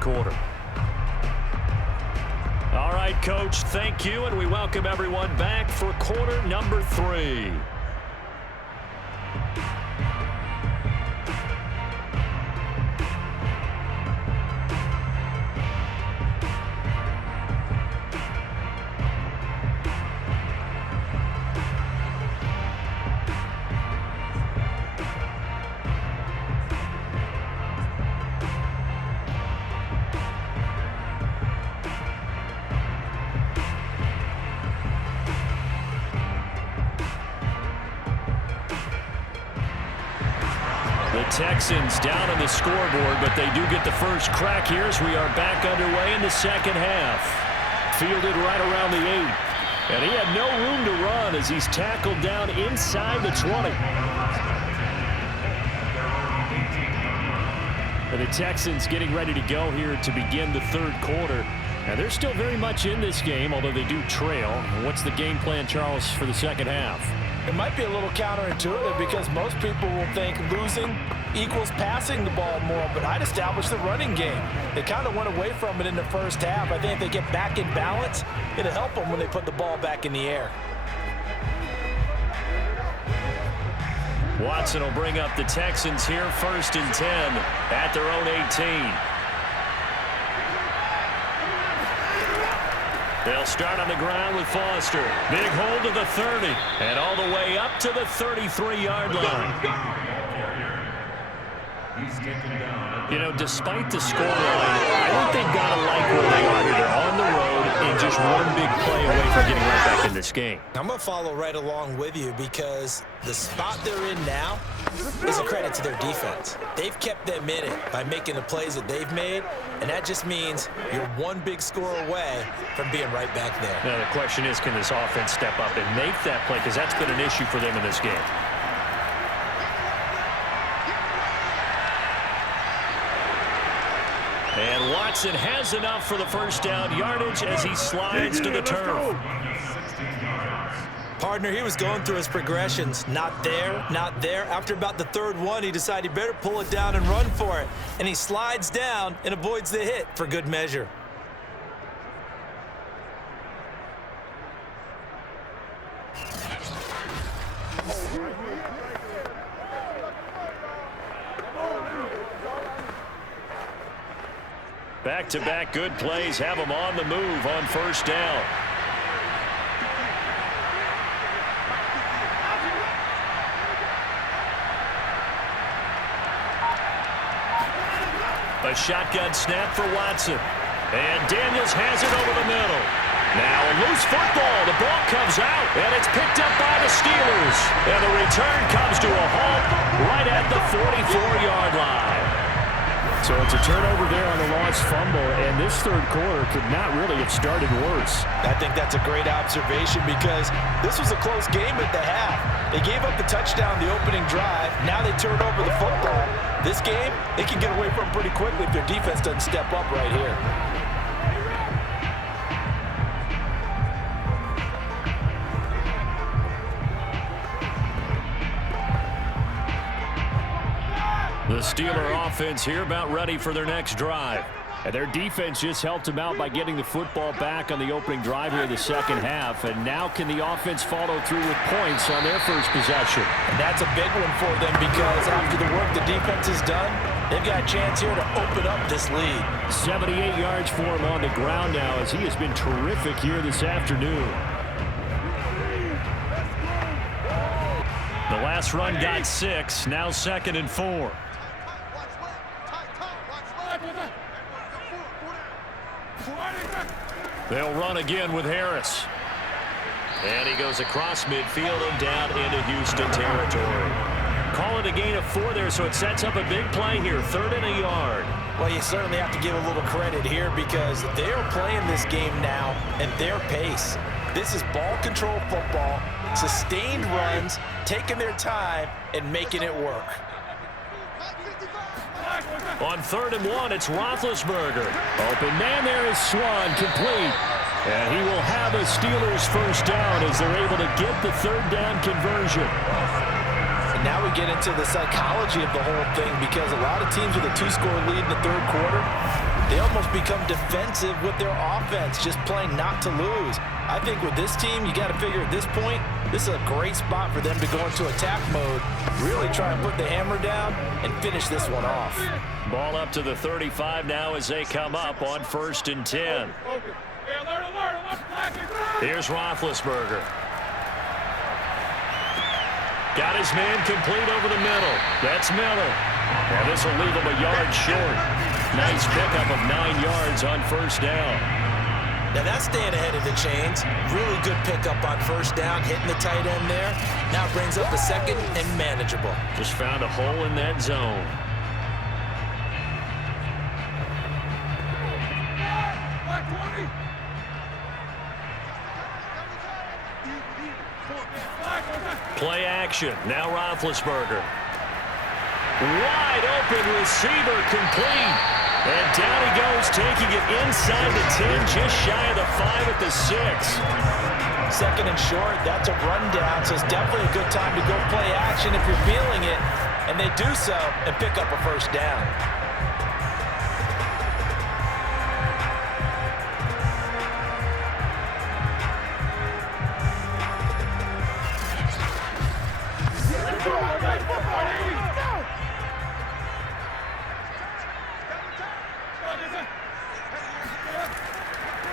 third quarter. All right, Coach, thank you, and we welcome everyone back for quarter number 3. Texans down on the scoreboard, but they do get the first crack here as we are back underway in the second half. Fielded right around the 8. And he had no room to run as he's tackled down inside the 20. And the Texans getting ready to go here to begin the third quarter. And they're still very much in this game, although they do trail. What's the game plan, Charles, for the second half? It might be a little counterintuitive because most people will think losing equals passing the ball more, but I'd establish the running game. They kind of went away from it in the first half. I think if they get back in balance, it'll help them when they put the ball back in the air. Watson will bring up the Texans here, 1st and 10 at their own 18. They'll start on the ground with Foster. Big hold to the 30 and all the way up to the 33-yard line. You know, despite the scoreline, I think they've got to like where they are here. They're on the road and just one big play away from getting right back in this game. I'm going to follow right along with you because the spot they're in now is a credit to their defense. They've kept them in it by making the plays that they've made, and that just means you're one big score away from being right back there. Now, the question is, can this offense step up and make that play? Because that's been an issue for them in this game. And Watson has enough for the first down yardage as he slides to the turf. Partner, he was going through his progressions. Not there, not there. After about the third one, he decided he better pull it down and run for it. And he slides down and avoids the hit for good measure. Back-to-back good plays have them on the move on first down. A shotgun snap for Watson. And Daniels has it over the middle. Now a loose football. The ball comes out, and it's picked up by the Steelers. And the return comes to a halt right at the 44-yard line. So it's a turnover there on the lost fumble, and this third quarter could not really have started worse. I think that's a great observation because this was a close game at the half. They gave up the touchdown the opening drive. Now they turn over the football. This game, they can get away from pretty quickly if their defense doesn't step up right here. The Steeler offense here about ready for their next drive. And their defense just helped them out by getting the football back on the opening drive here in the second half. And now can the offense follow through with points on their first possession? And that's a big one for them because after the work the defense has done, they've got a chance here to open up this lead. 78 yards for him on the ground now as he has been terrific here this afternoon. The last run got 6, now 2nd and 4. They'll run again with Harris. And he goes across midfield and down into Houston territory. Call it a gain of 4 there, so it sets up a big play here, 3rd and a yard. Well, you certainly have to give a little credit here because they are playing this game now at their pace. This is ball control football, sustained runs, taking their time, and making it work. On 3rd and 1, it's Roethlisberger. Open man there is Swan, complete. And he will have a Steelers first down as they're able to get the 3rd down conversion. And now we get into the psychology of the whole thing because a lot of teams with a 2-score lead in the 3rd quarter, they almost become defensive with their offense, just playing not to lose. I think with this team, you got to figure at this point, this is a great spot for them to go into attack mode, really try and put the hammer down and finish this one off. Ball up to the 35 now as they come up on 1st and 10. Here's Roethlisberger. Got his man complete over the middle. That's Miller. And this will leave him a yard short. Nice pickup of 9 yards on 1st down. Now that's staying ahead of the chains. Really good pickup on 1st down, hitting the tight end there. Now brings up a 2nd and manageable. Just found a hole in that zone. Play action. Now Roethlisberger. Wide open receiver complete. And down he goes, taking it inside the 10, just shy of the 5 at the 6. 2nd and short, that's a rundown, so it's definitely a good time to go play action if you're feeling it. And they do so and pick up a 1st down.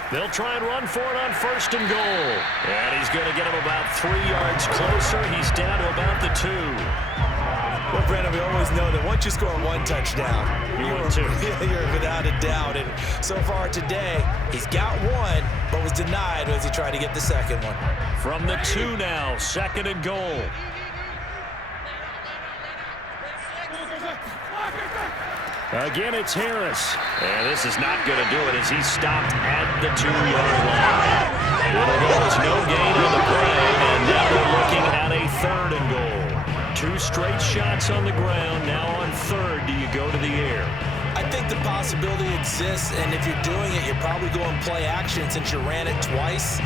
They'll try and run for it on 1st and goal. And he's going to get him about 3 yards closer. He's down to about the 2. Well, Brandon, we always know that once you score 1 touchdown, you're without a doubt. And so far today, he's got 1, but was denied as he tried to get the 2nd one. From the 2 now, 2nd and goal. Again, it's Harris. And this is not going to do it as he's stopped at the 2-yard line. It'll go as no gain on the play, and now they're looking at a 3rd and goal. 2 straight shots on the ground. Now on 3rd, do you go to the air? I think the possibility exists, and if you're doing it, you're probably going play action since you ran it twice.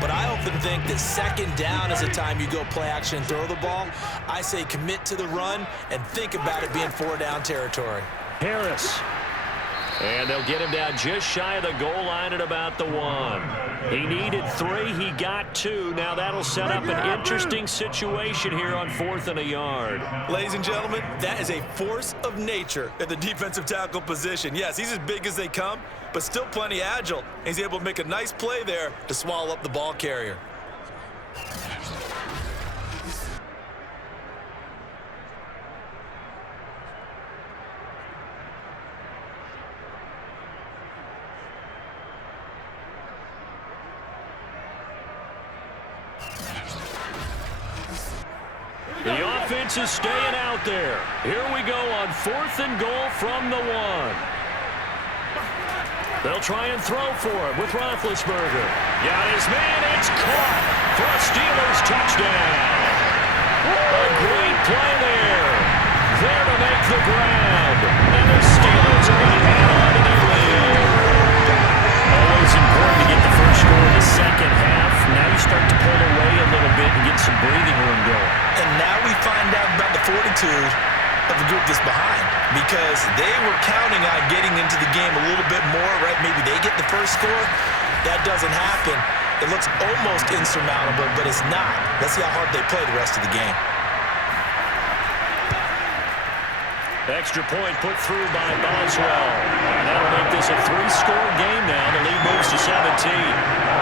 But I often think that 2nd down is the time you go play action and throw the ball. I say commit to the run and think about it being 4-down territory. Harris. And they'll get him down just shy of the goal line at about the 1. He needed 3. He got 2. Now that'll set up an interesting situation here on 4th and a yard. Ladies and gentlemen, that is a force of nature at the defensive tackle position. Yes, he's as big as they come, but still plenty agile. He's able to make a nice play there to swallow up the ball carrier. The offense is staying out there. Here we go on 4th and goal from the 1. They'll try and throw for it with Roethlisberger. Got his man. It's caught for a Steelers touchdown. A great play there. There to make the grab. And the Steelers are going to add on to the lead. Always important to get the first score in the 2nd half. Now you start to pull away a little bit and get some breathing room going. And now we find out about the fortitude of the group that's behind, because they were counting on getting into the game a little bit more, right? Maybe they get the first score. That doesn't happen. It looks almost insurmountable, but it's not. Let's see how hard they play the rest of the game. Extra point put through by Boswell. And that'll make this a 3-score game now. The lead moves to 17.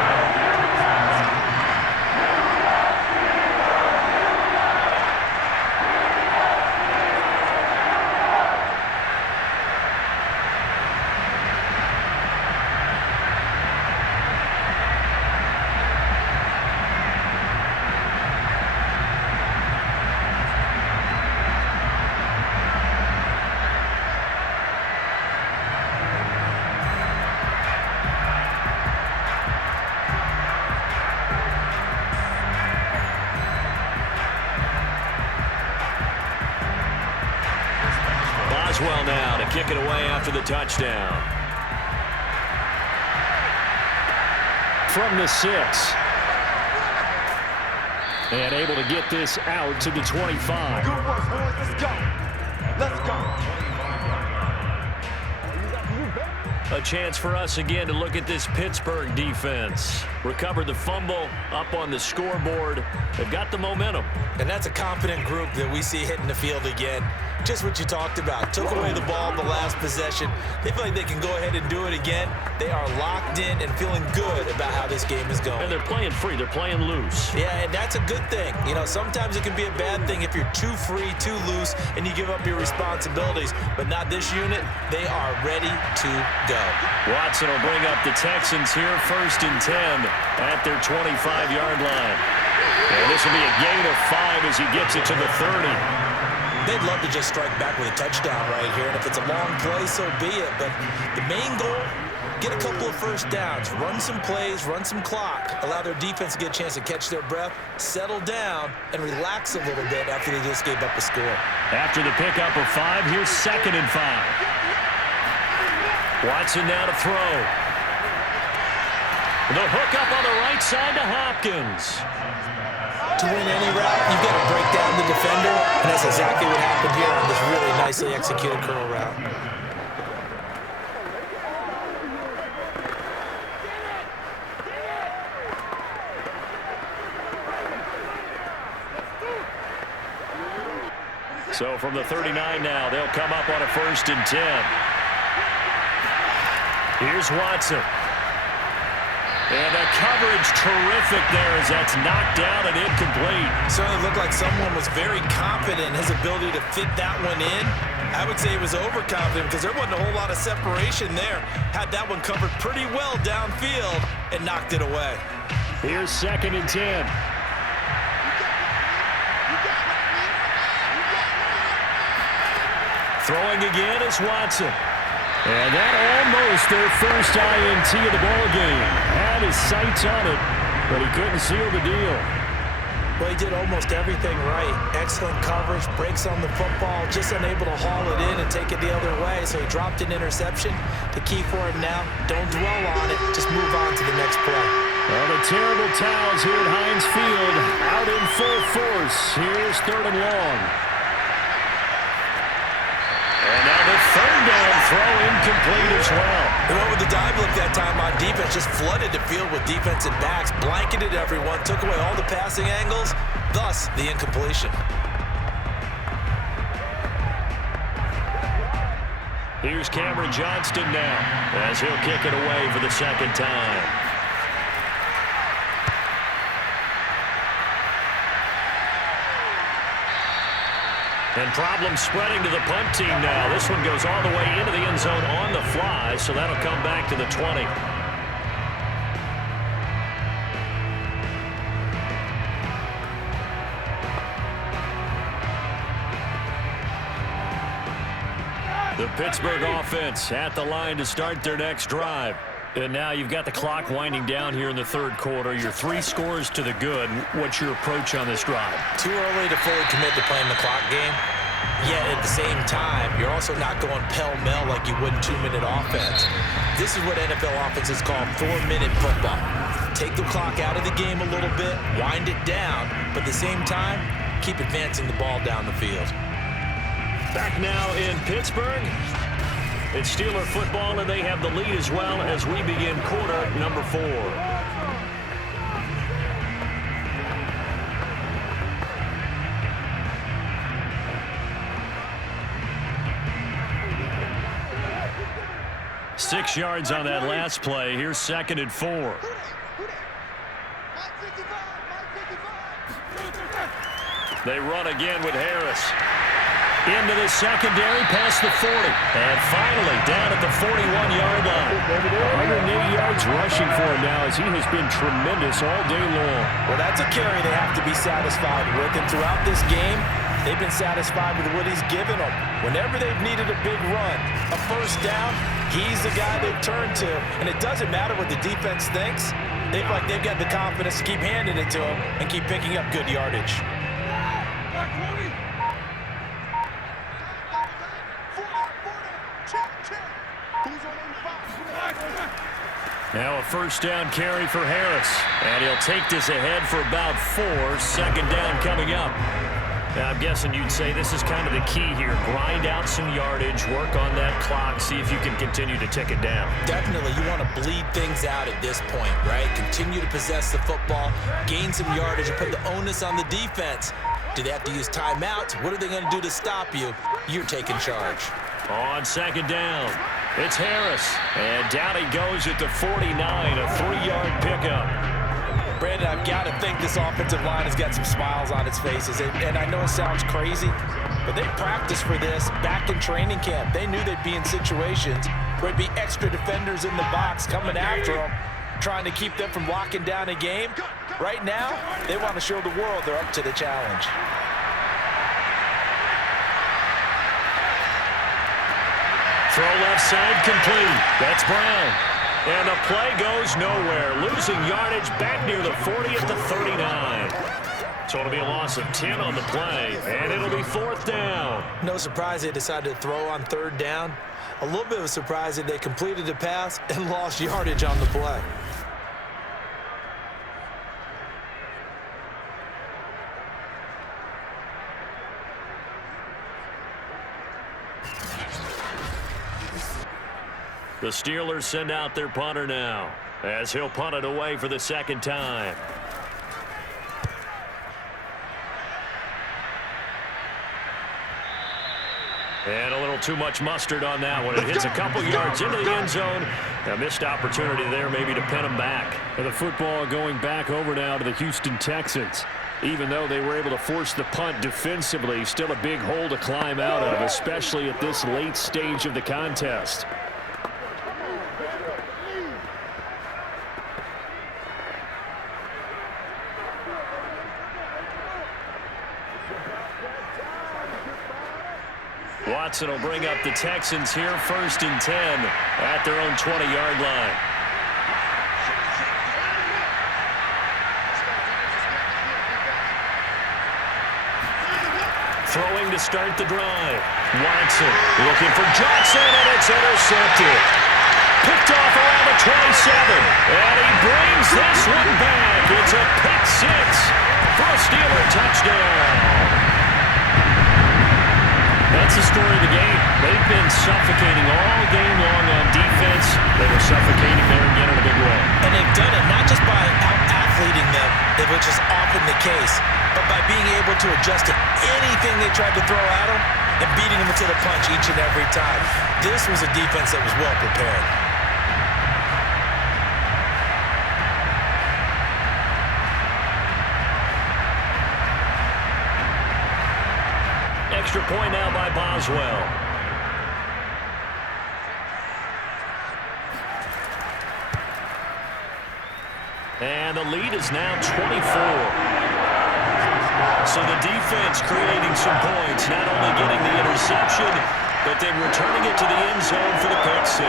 Boswell now to kick it away after the touchdown. From the 6. And able to get this out to the 25. Good work, boys. Let's go. Let's go. A chance for us again to look at this Pittsburgh defense. Recovered the fumble up on the scoreboard. They've got the momentum. And that's a confident group that we see hitting the field again. Just what you talked about. Took away the ball in the last possession. They feel like they can go ahead and do it again. They are locked in and feeling good about how this game is going. And they're playing free. They're playing loose. Yeah, and that's a good thing. You know, sometimes it can be a bad thing if you're too free, too loose, and you give up your responsibilities. But not this unit. They are ready to go. Watson will bring up the Texans here, 1st and 10 at their 25-yard line. And this will be a gain of 5 as he gets it to the 30. They'd love to just strike back with a touchdown right here, and if it's a long play, so be it. But the main goal, get a couple of first downs, run some plays, run some clock, allow their defense to get a chance to catch their breath, settle down, and relax a little bit after they just gave up a score. After the pickup of 5, here's 2nd and 5. Watson now to throw. The hook up on the right side to Hopkins. To win any route, you've got to break down the defender, and that's exactly what happened here on this really nicely executed curl route. So from the 39 now, they'll come up on a 1st and 10. Here's Watson. And the coverage terrific there as that's knocked down and incomplete. Certainly looked like someone was very confident in his ability to fit that one in. I would say he was overconfident because there wasn't a whole lot of separation there. Had that one covered pretty well downfield and knocked it away. Here's 2nd and 10. Throwing again is Watson. And that almost their first INT of the ball game. Had his sights on it, but he couldn't seal the deal. Well, he did almost everything right. Excellent coverage, breaks on the football, just unable to haul it in and take it the other way. So he dropped an interception. The key for him now, don't dwell on it. Just move on to the next play. Well, the terrible towels here at Heinz Field out in full force. Here's 3rd and long. And now the 3rd down throw incomplete as well. They went with the dive look that time on defense, just flooded the field with defensive backs, blanketed everyone, took away all the passing angles, thus the incompletion. Here's Cameron Johnston now as he'll kick it away for the 2nd time. And problems spreading to the punt team now. This one goes all the way into the end zone on the fly, so that'll come back to the 20. The Pittsburgh offense at the line to start their next drive. And now you've got the clock winding down here in the 3rd quarter. Your 3 scores to the good. What's your approach on this drive? Too early to fully commit to playing the clock game. Yet at the same time, you're also not going pell-mell like you would in 2-minute offense. This is what NFL offenses call 4-minute football. Take the clock out of the game a little bit, wind it down, but at the same time, keep advancing the ball down the field. Back now in Pittsburgh. It's Steeler football, and they have the lead as well as we begin quarter number 4. Six yards on that last play. Here's 2nd and 4. They run again with Harris. Into the secondary, past the 40. And finally, down at the 41-yard line. 180 yards rushing for him now as he has been tremendous all day long. Well, that's a carry they have to be satisfied with. And throughout this game, they've been satisfied with what he's given them. Whenever they've needed a big run, a first down, he's the guy they've turned to. And it doesn't matter what the defense thinks. They feel like they've got the confidence to keep handing it to him and keep picking up good yardage. Now a first down carry for Harris. And he'll take this ahead for about 4. 2nd down coming up. Now, I'm guessing you'd say this is kind of the key here. Grind out some yardage, work on that clock, see if you can continue to tick it down. Definitely. You want to bleed things out at this point, right? Continue to possess the football, gain some yardage, and put the onus on the defense. Do they have to use timeouts? What are they going to do to stop you? You're taking charge. On second down, it's Harris. And down he goes at the 49, a 3-yard pickup. Brandon, I've got to think this offensive line has got some smiles on its faces. And I know it sounds crazy, but they practiced for this back in training camp. They knew they'd be in situations where there'd be extra defenders in the box coming after them, trying to keep them from locking down a game. Right now, they want to show the world they're up to the challenge. Throw left side complete. That's Brown. And the play goes nowhere. Losing yardage back near the 40 at the 39. So it'll be a loss of 10 on the play. And it'll be 4th down. No surprise they decided to throw on 3rd down. A little bit of a surprise that they completed the pass and lost yardage on the play. The Steelers send out their punter now, as he'll punt it away for the 2nd time. And a little too much mustard on that one. It hits a couple yards into the end zone. A missed opportunity there maybe to pin them back. And the football going back over now to the Houston Texans. Even though they were able to force the punt defensively, still a big hole to climb out of, especially at this late stage of the contest. Watson will bring up the Texans here, 1st and 10 at their own 20-yard line. Throwing to start the drive. Watson looking for Johnson, and it's intercepted. Picked off around the 27, and he brings this one back. It's a pick 6 for a Steeler touchdown. That's the story of the game. They've been suffocating all game long on defense. They were suffocating there again in a big way. And they've done it not just by out-athleting them, which is often the case, but by being able to adjust to anything they tried to throw at them and beating them to the punch each and every time. This was a defense that was well prepared. Extra point now by Boswell. And the lead is now 24. So the defense creating some points, not only getting the interception, but then returning it to the end zone for the pick 6.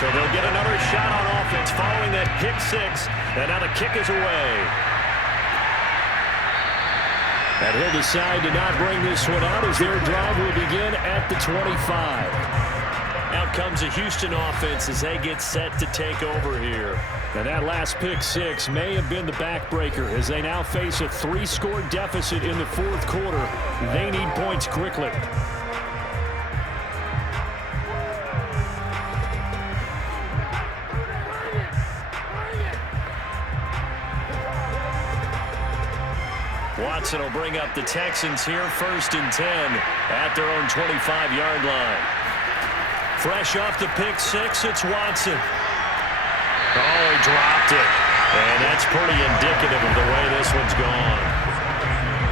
So they'll get another shot on offense following that pick 6. And now the kick is away. And he'll decide to not bring this one out as their drive will begin at the 25. Out comes the Houston offense as they get set to take over here. And that last pick 6 may have been the backbreaker as they now face a 3-score deficit in the 4th quarter. They need points quickly. Watson will bring up the Texans here, 1st and 10 at their own 25-yard line. Fresh off the pick 6, it's Watson. Oh, he dropped it. And that's pretty indicative of the way this one's gone.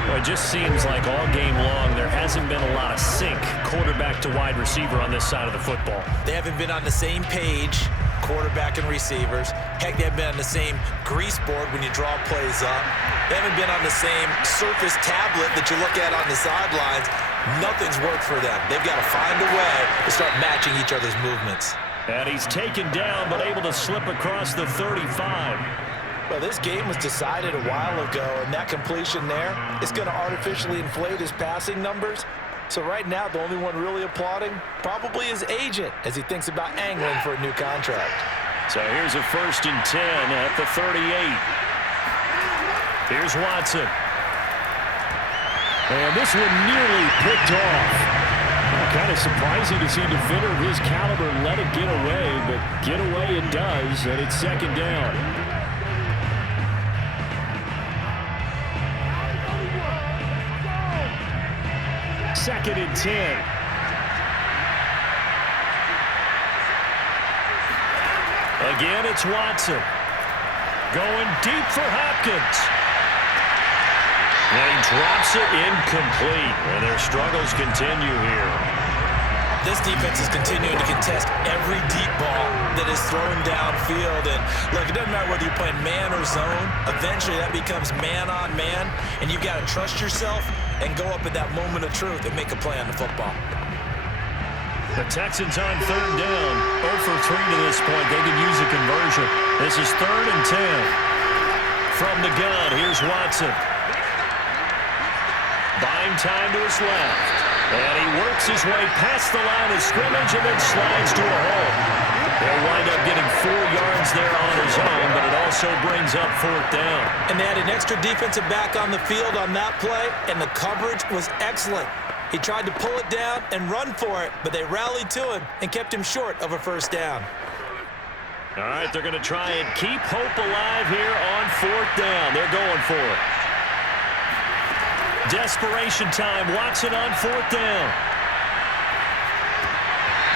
Well, it just seems like all game long there hasn't been a lot of sync quarterback to wide receiver on this side of the football. They haven't been on the same page quarterback and receivers. Heck, they haven't been on the same grease board when you draw plays up. They haven't been on the same Surface tablet that you look at on the sidelines. Nothing's worked for them. They've got to find a way to start matching each other's movements. And he's taken down, but able to slip across the 35. Well, this game was decided a while ago, and that completion there is going to artificially inflate his passing numbers. So right now, the only one really applauding probably his agent as he thinks about angling for a new contract. So here's a 1st and 10 at the 38. Here's Watson. And this one nearly picked off. Kind of surprising to see a defender of his caliber let it get away, but get away it does, and it's 2nd down. Second and 10. Again, it's Watson. Going deep for Hopkins. And he drops it incomplete. And their struggles continue here. This defense is continuing to contest every deep ball that is thrown downfield. And look, it doesn't matter whether you're playing man or zone. Eventually, that becomes man on man. And you've got to trust yourself and go up at that moment of truth and make a play on the football. The Texans on 3rd down. 0 for 3 to this point. They could use a conversion. This is 3rd and 10. From the gun, here's Watson. Buying time to his left. And he works his way past the line of scrimmage and then slides to a hole. He'll wind up getting 4 yards there on his own, but it also brings up 4th down. And they had an extra defensive back on the field on that play, and the coverage was excellent. He tried to pull it down and run for it, but they rallied to him and kept him short of a 1st down. All right, they're going to try and keep hope alive here on 4th down. They're going for it. Desperation time. Watson on 4th down.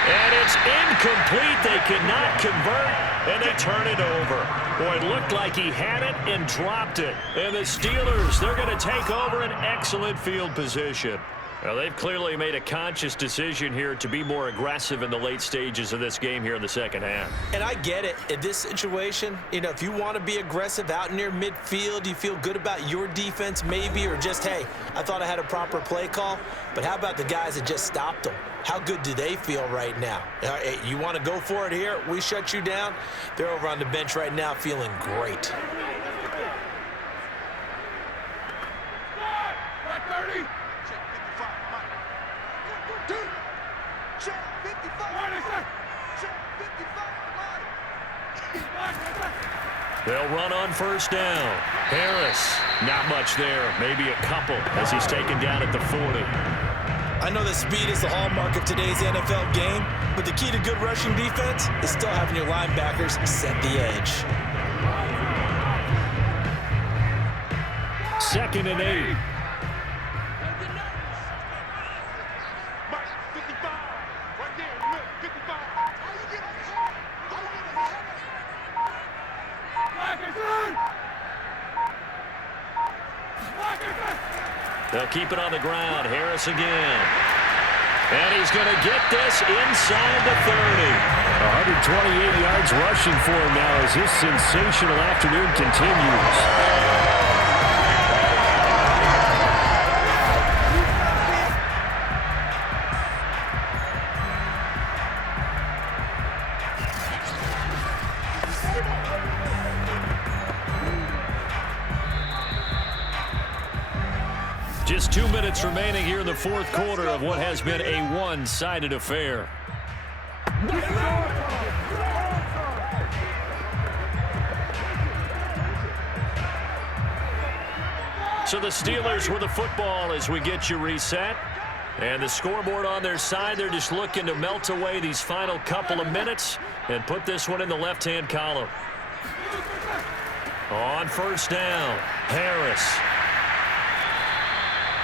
And it's incomplete. They cannot convert, and they turn it over. Boy, it looked like he had it and dropped it. And the Steelers, they're going to take over an excellent field position. Well, they've clearly made a conscious decision here to be more aggressive in the late stages of this game here in the 2nd half. And I get it. In this situation, you know, if you want to be aggressive out near midfield, you feel good about your defense maybe, or just, hey, I thought I had a proper play call. But how about the guys that just stopped them? How good do they feel right now? Hey, you want to go for it here? We shut you down? They're over on the bench right now feeling great. They'll run on 1st down. Harris, not much there. Maybe a couple as he's taken down at the 40. I know that speed is the hallmark of today's NFL game, but the key to good rushing defense is still having your linebackers set the edge. 2nd and 8. They'll keep it on the ground. Harris again. And he's going to get this inside the 30. 128 yards rushing for him now as this sensational afternoon continues. Just 2 minutes remaining here in the 4th quarter of what has been a one-sided affair. So the Steelers with the football as we get you reset. And the scoreboard on their side, they're just looking to melt away these final couple of minutes and put this one in the left-hand column. On 1st down, Harris.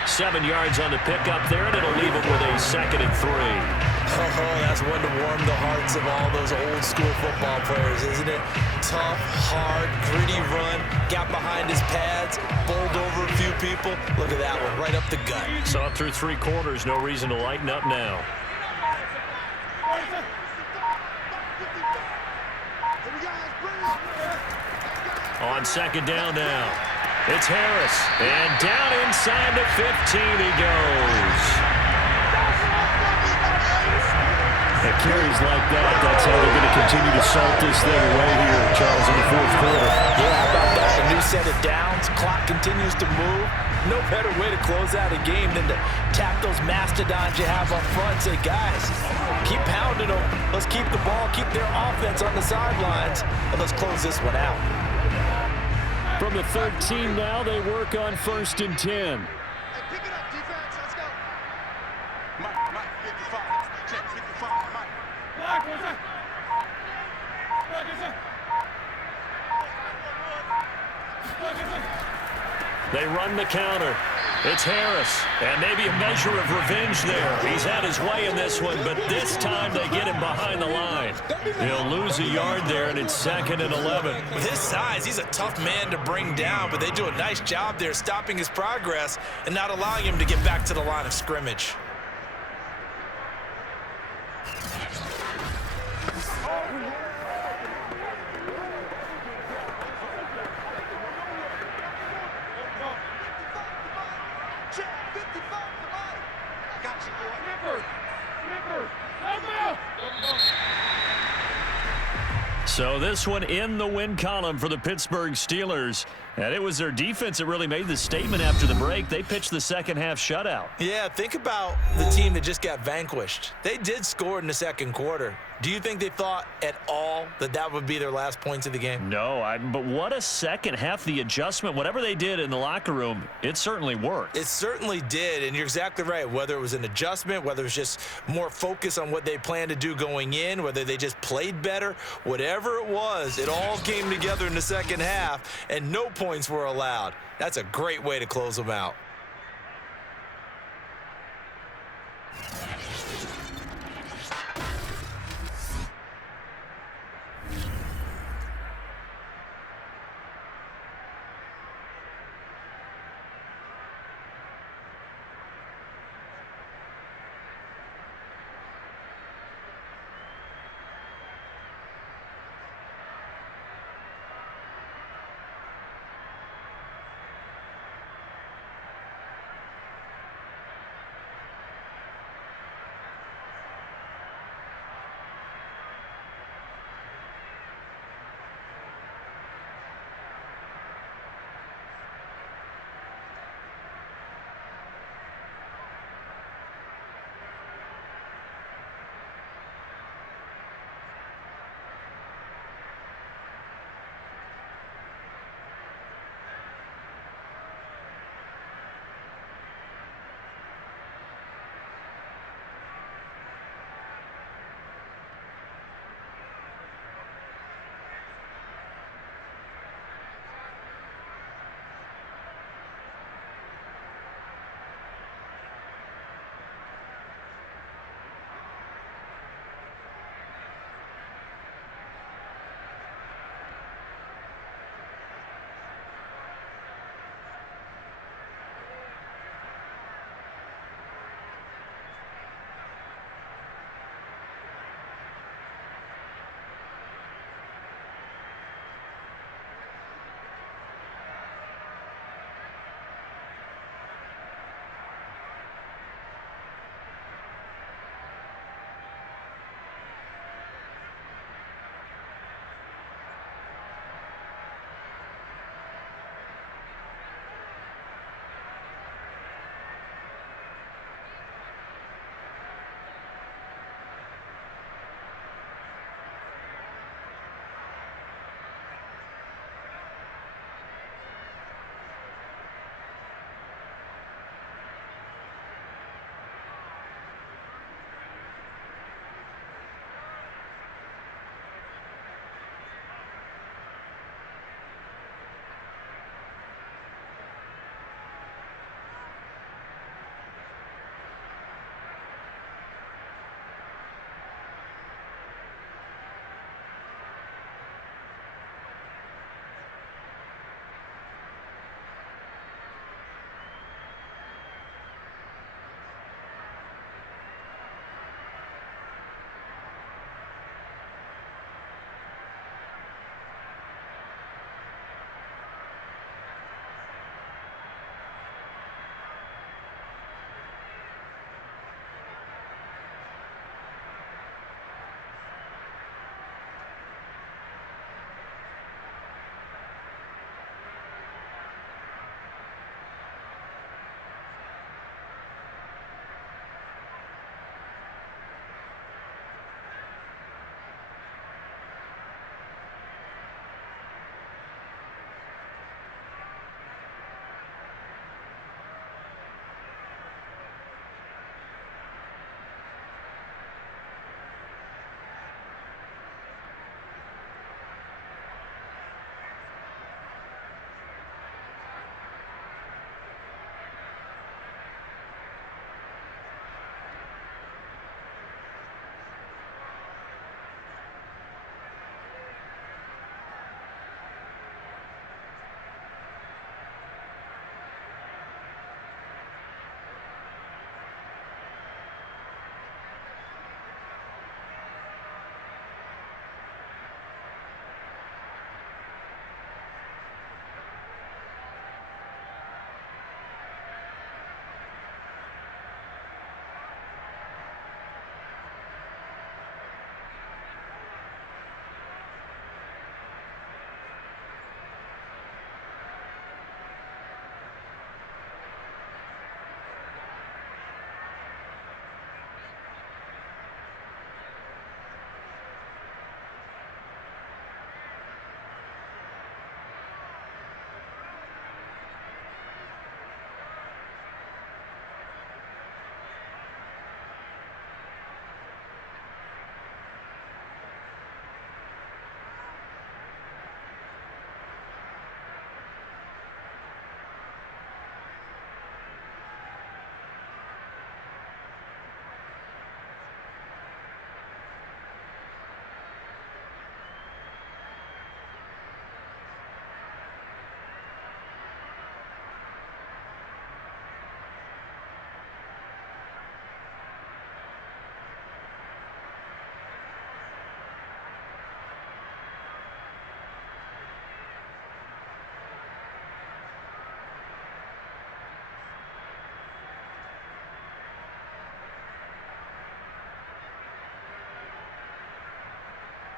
7 yards on the pickup there, and it'll leave it with a 2nd and 3. Oh, that's one to warm the hearts of all those old school football players, isn't it? Tough, hard, gritty run, got behind his pads, bowled over a few people. Look at that one, right up the gut. Saw it through 3 quarters, no reason to lighten up now. On second down now. It's Harris. And down inside the 15 he goes. At carries like that, that's how they're going to continue to salt this thing away here, Charles, in the fourth quarter. Yeah, how about that? A new set of downs. Clock continues to move. No better way to close out a game than to tap those mastodons you have up front. Say, guys, keep pounding them. Let's keep the ball, keep their offense on the sidelines, and let's close this one out. From the 13 now, they work on 1st and 10. Hey, pick it up, defense. Let's go. Mike, 55. Check, 55, Mike. Mike, what's that? Mike, what's that? They run the counter. It's Harris, and maybe a measure of revenge there. He's had his way in this one, but this time they get him behind the line. He'll lose a yard there, and it's 2nd and 11. With his size, he's a tough man to bring down, but they do a nice job there stopping his progress and not allowing him to get back to the line of scrimmage. So this one in the win column for the Pittsburgh Steelers. And it was their defense that really made the statement after the break. They pitched the second half shutout. Yeah, think about the team that just got vanquished. They did score in the second quarter. Do you think they thought at all that that would be their last points of the game? No, but what a second half. The adjustment, whatever they did in the locker room, it certainly worked. It certainly did, and you're exactly right. Whether it was an adjustment, whether it was just more focus on what they planned to do going in, whether they just played better, whatever it was, it all came together in the second half, and no points were allowed. That's a great way to close them out.